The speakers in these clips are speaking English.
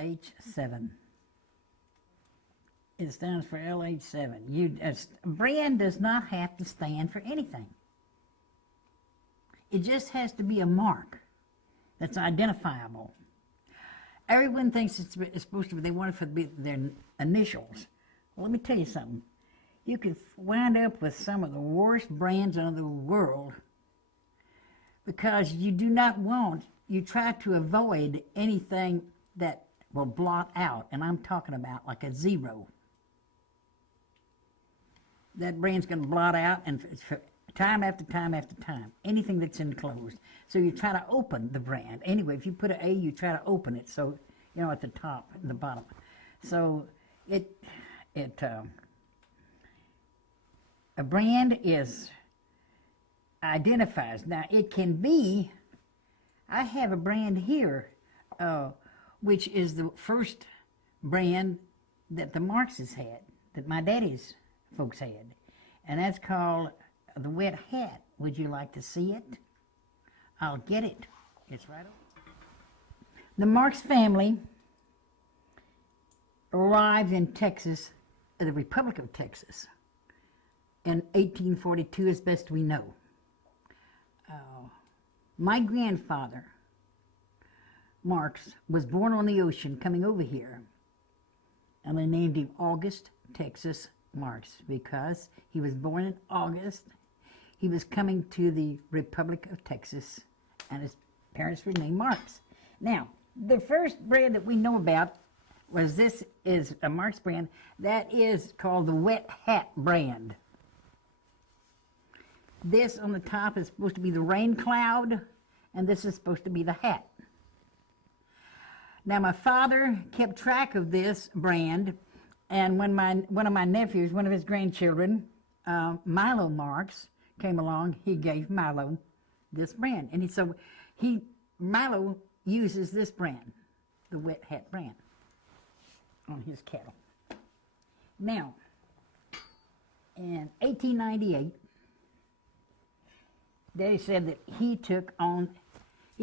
LH7. It stands for LH7. A brand does not have to stand for anything. It just has to be a mark that's identifiable. Everyone thinks it's supposed to be, they want it to be their initials. Well, let me tell you something. You could wind up with some of the worst brands in the world because you do not want, you try to avoid anything that will blot out, and I'm talking about like a 0. That brand's going to blot out, and it's for time after time after time, anything that's enclosed. So you try to open the brand. Anyway, if you put an A, you try to open it, so, you know, at the top and the bottom. So a brand identifies. Now, it can be, I have a brand here, which is the first brand that the Marxes had, that my daddy's folks had, and that's called the Wet Hat. Would you like to see it? I'll get it. It's right over. The Marx family arrived in Texas, the Republic of Texas, in 1842, as best we know. My grandfather, Marx, was born on the ocean coming over here, and they named him August Texas Marx because he was born in August. He was coming to the Republic of Texas, and his parents were named Marx. Now, the first brand that we know about was this is a Marx brand. That is called the Wet Hat brand. This on the top is supposed to be the rain cloud, and this is supposed to be the hat. Now, my father kept track of this brand, and when one of my nephews, one of his grandchildren, Milo Marx, came along, he gave Milo this brand. And Milo uses this brand, the Wet Hat brand, on his cattle. Now, in 1898, Daddy said that he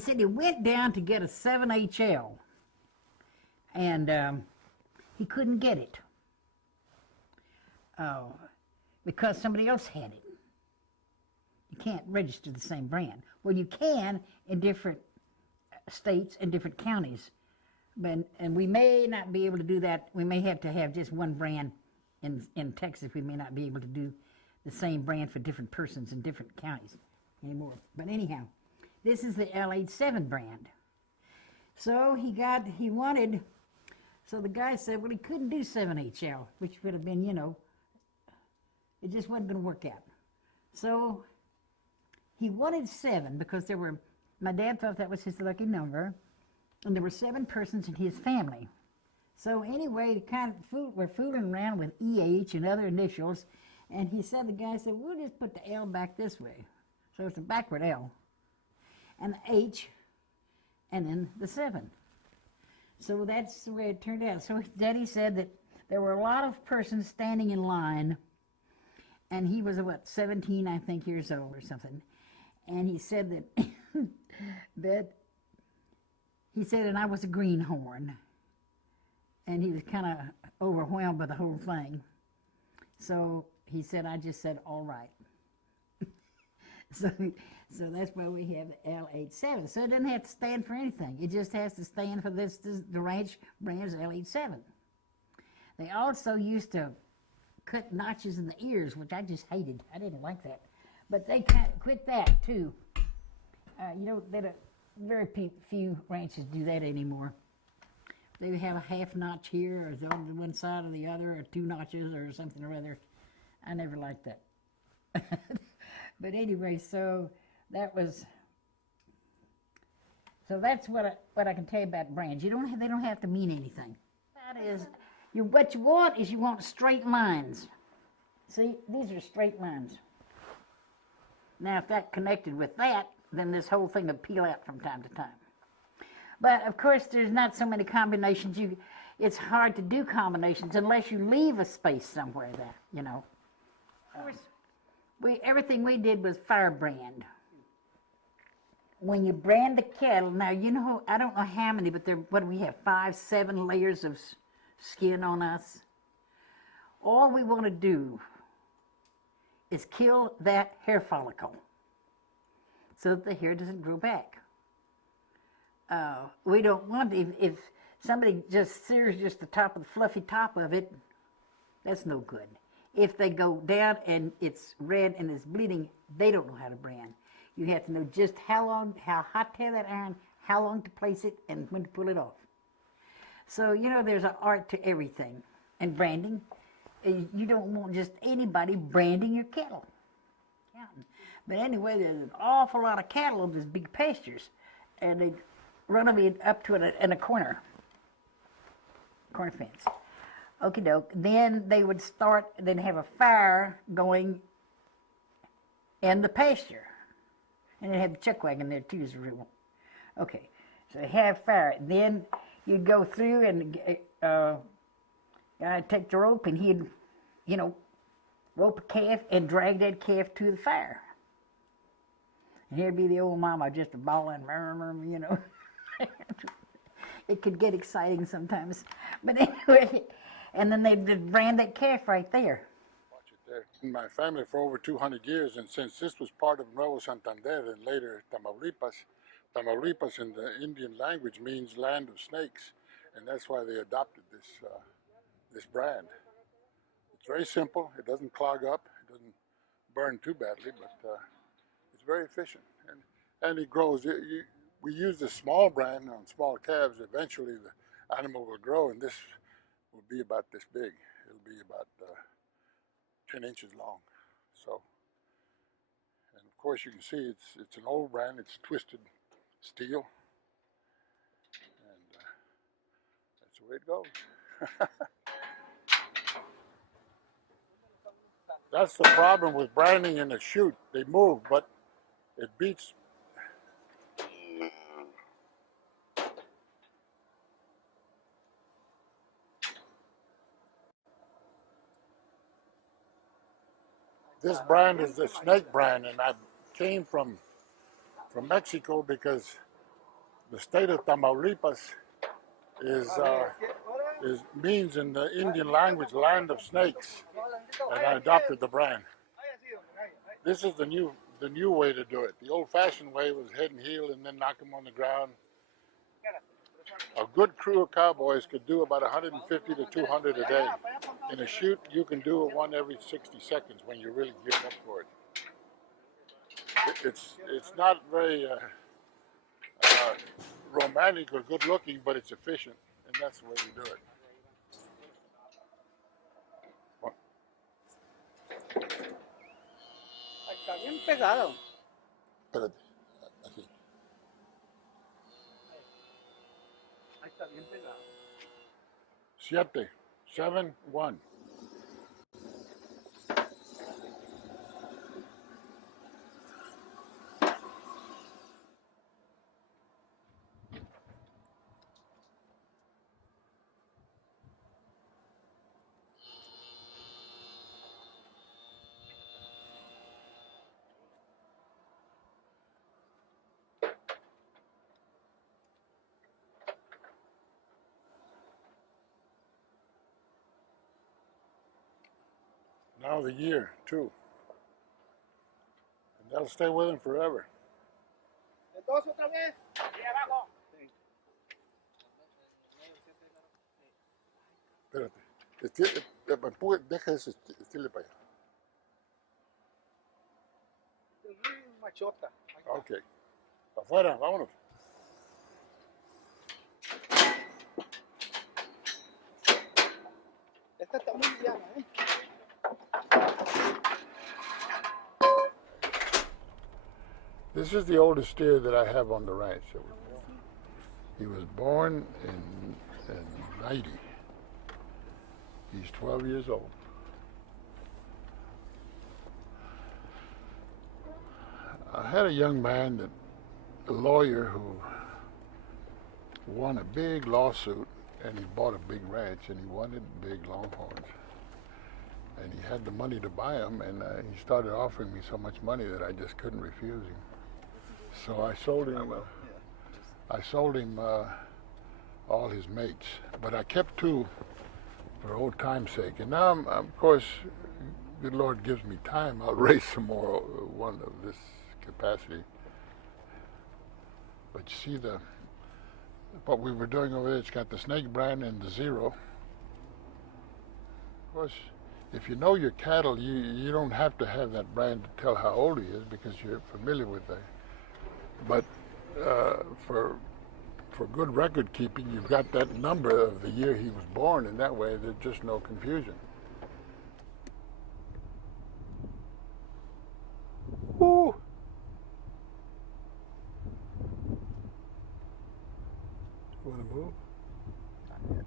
said he went down to get a 7HL, and he couldn't get it because somebody else had it. You can't register the same brand. Well, you can in different states and different counties, and we may not be able to do that. We may have to have just one brand in Texas. We may not be able to do the same brand for different persons in different counties anymore. But anyhow, this is the LH7 brand. So so the guy said, well, he couldn't do 7HL, which would have been, it just wasn't going to work out. So he wanted 7 because my dad thought that was his lucky number, and there were 7 persons in his family. So anyway, we're fooling around with EH and other initials, and the guy said, we'll just put the L back this way. So it's a backward L, and the H, and then the 7. So that's the way it turned out. So Daddy said that there were a lot of persons standing in line, and he was, 17, I think, years old or something. And he said and I was a greenhorn. And he was kind of overwhelmed by the whole thing. So he said, I just said, all right. So that's why we have the LH7. So it doesn't have to stand for anything. It just has to stand for the ranch brand's LH7. They also used to cut notches in the ears, which I just hated. I didn't like that. But they kind of quit that, too. Very few ranches do that anymore. They have a half notch here, or on one side or the other, or 2 notches, or something or other. I never liked that. But anyway, so that's what I can tell you about brands. They don't have to mean anything. That is, what you want straight lines. See, these are straight lines. Now, if that connected with that, then this whole thing would peel out from time to time. But of course, there's not so many combinations. It's hard to do combinations unless you leave a space somewhere there, Of course, everything we did was firebrand. when you brand the cattle, now you know, I don't know how many, but what do we have, 5, 7 layers of skin on us? All we want to do is kill that hair follicle so that the hair doesn't grow back. We don't want, if somebody just sears just the top of the fluffy top of it, that's no good. If they go down and it's red and it's bleeding, they don't know how to brand. You have to know just how hot to have that iron, how long to place it, and when to pull it off. So, you know, there's an art to everything. And branding, you don't want just anybody branding your cattle. Yeah. But anyway, there's an awful lot of cattle on these big pastures, and they run them up to it in a corner fence. Okie doke. Then they would then have a fire going in the pasture. And they had the chuck wagon there too, as a rule. Okay, so they have fire. Then you'd go through and I'd take the rope and he'd, you know, rope a calf and drag that calf to the fire. And here'd be the old mama just a bawling, you know. It could get exciting sometimes. But anyway, and then they'd brand that calf right there. Watch it there. In my family for over 200 years, and since this was part of Nuevo Santander and later Tamaulipas in the Indian language means land of snakes, and that's why they adopted this brand. It's very simple. It doesn't clog up. It doesn't burn too badly, but it's very efficient. And it grows. We use the small brand on small calves. Eventually, the animal will grow, and this will be about this big. It'll be about 10 inches long. So, and of course, you can see it's an old brand. It's twisted steel, and that's the way it goes. That's the problem with branding in a chute. They move, but it beats. This brand is the snake brand, and I came from Mexico because the state of Tamaulipas means in the Indian language land of snakes, and I adopted the brand. This is the new way to do it. The old-fashioned way was head and heel and then knock them on the ground. A good crew of cowboys could do about 150 to 200 a day. In a chute, you can do one every 60 seconds when you're really geared up for it. It's not very romantic or good looking, but it's efficient, and that's the way we do it. Está bien pegado. Espérate, así. Ahí está bien pegado. 7, 7, 1. Now the year, too. And that'll stay with him forever. Dos otra vez. Ahí abajo. Espérate. Deja ese, estile para allá. Machota. Ok. Afuera, vámonos. Esta está muy llana, ¿eh? This is the oldest steer that I have on the ranch. He was born in 90. He's 12 years old. I had a young man, a lawyer, who won a big lawsuit, and he bought a big ranch, and he wanted big longhorns. And he had the money to buy them, and he started offering me so much money that I just couldn't refuse him. So I sold him. Oh well, yeah. I sold him all his mates, but I kept 2 for old time's sake. And now, of course, good Lord gives me time. I'll raise some more one of this capacity. But you see what we were doing over there. It's got the snake brand and the 0. Of course, if you know your cattle, you don't have to have that brand to tell how old he is because you're familiar with that. But for good record keeping, you've got that number of the year he was born, and that way there's just no confusion. Woo! You want to move? Not yet.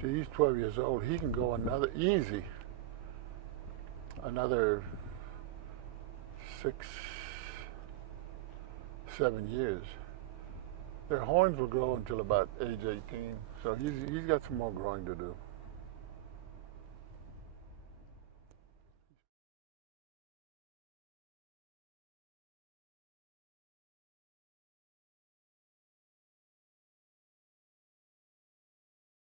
See, he's 12 years old. He can go another 6, 7 years. Their horns will grow until about age 18, so he's got some more growing to do.